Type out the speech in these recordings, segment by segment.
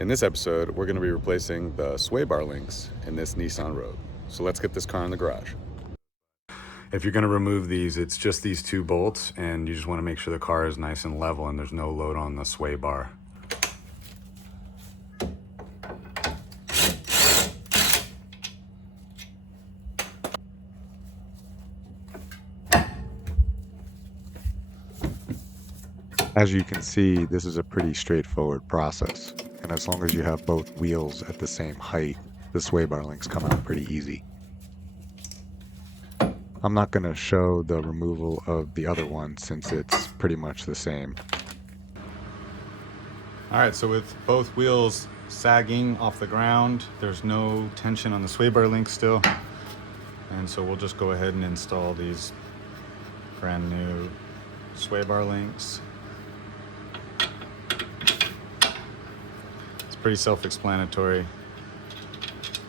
In this episode, we're going to be replacing the sway bar links in this Nissan Rogue. So let's get this car in the garage. If you're going to remove these, it's just these two bolts, and you just want to make sure the car is nice and level and there's no load on the sway bar. As you can see, this is a pretty straightforward process, and as long as you have both wheels at the same height, the sway bar links come out pretty easy. I'm not going to show the removal of the other one since it's pretty much the same. Alright, so with both wheels sagging off the ground, there's no tension on the sway bar links still, and so we'll just go ahead and install these brand new sway bar links. Pretty self-explanatory.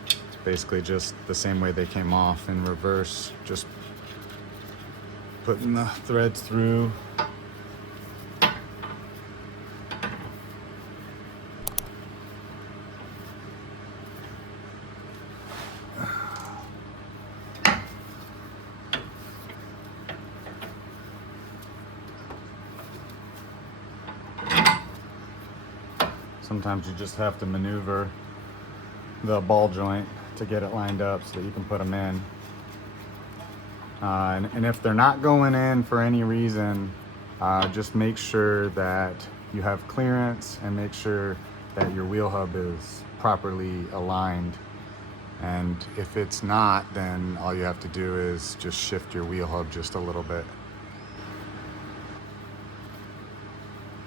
It's basically just the same way they came off in reverse, just putting the threads through. Sometimes you just have to maneuver the ball joint to get it lined up so that you can put them in. And if they're not going in for any reason, just make sure that you have clearance and make sure that your wheel hub is properly aligned. And if it's not, then all you have to do is just shift your wheel hub just a little bit.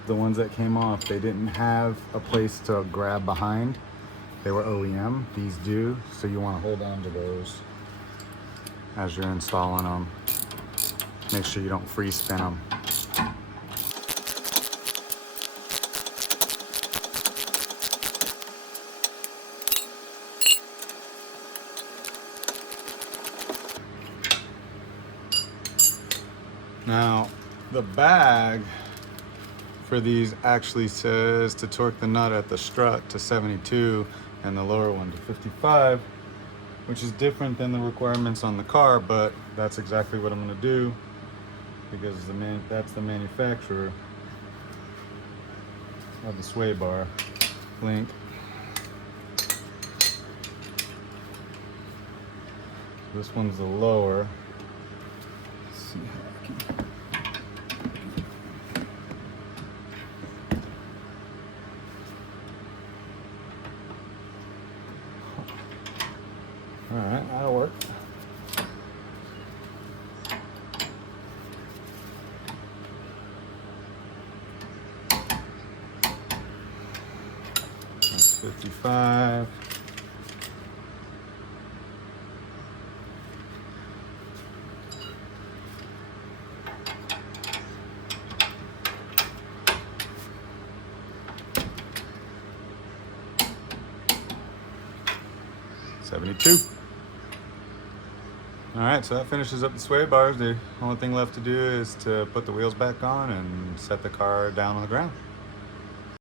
The ones that came off, they didn't have a place to grab behind. They were OEM, these do, so you want to hold on to those as you're installing them. Make sure you don't free spin them. Now, the bag for these actually says to torque the nut at the strut to 72 and the lower one to 55, which is different than the requirements on the car, but that's exactly what I'm going to do because that's the manufacturer of the sway bar link. This one's the lower. Let's see how I can... All right, that'll work. That's 55. $72. All right, so that finishes up the sway bars. The only thing left to do is to put the wheels back on and set the car down on the ground.